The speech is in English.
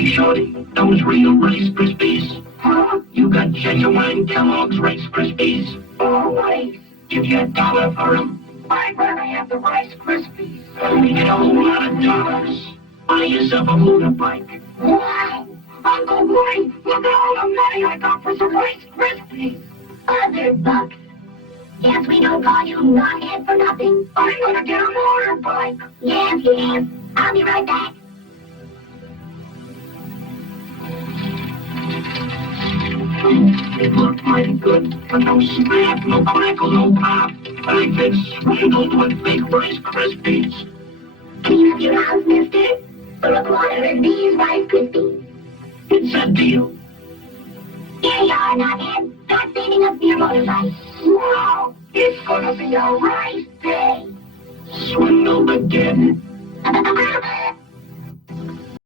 Hey, shorty, those real Rice Krispies? Huh? You got genuine Kellogg's Rice Krispies? Always. Give you $1 for them. I'd rather have the Rice Krispies. We get a whole lot of dollars. Buy yourself a motorbike. Wow! Uncle Woody, look at all the money I got for some Rice Krispies. $100. Yes, we don't call you knothead for nothing. I'm gonna get a motorbike. Yes. I'll be right back. It looked mighty good, but no snap, no crackle, no pop. Like this, swindled with fake Rice Krispies. Clean up your house, mister. For $1 of these Rice Krispies. It's a deal. Here you are, knothead. Start saving up for your motorbike. Wow, it's gonna be a rice day. Swindled again.